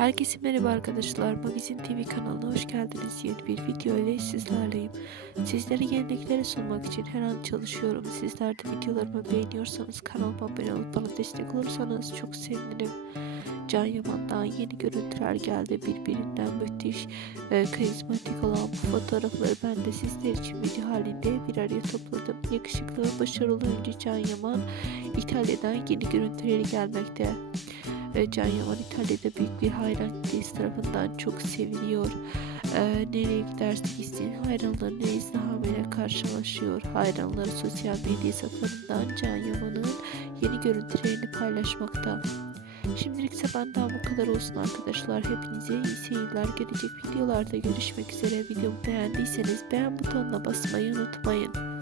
Herkese merhaba arkadaşlar. Magazin TV kanalına hoş geldiniz. Yeni bir video ile sizlerleyim. Sizlere yenilikleri sunmak için her an çalışıyorum. Sizler de videolarımı beğeniyorsanız kanalıma abone olup bana destek olursanız çok sevinirim. Can Yaman'dan yeni görüntüler geldi. Birbirinden müthiş ve karizmatik olan bu fotoğrafları ben de sizler için video halinde bir araya topladım. Yakışıklı ve başarılı oyuncu Can Yaman İtalya'dan yeni görüntüleri gelmekte. Can İtalya'da büyük bir hayran kitlesi tarafından çok seviliyor. E, nereye giderse gitsin hayranlarının izdihamıyla karşılaşıyor. Hayranları sosyal medya hesaplarından Can Yaman'ın yeni görüntülerini paylaşmakta. Şimdilik ise benden bu kadar olsun arkadaşlar. Hepinize iyi seyirler. Gelecek videolarda görüşmek üzere. Videomu beğendiyseniz beğen butonuna basmayı unutmayın.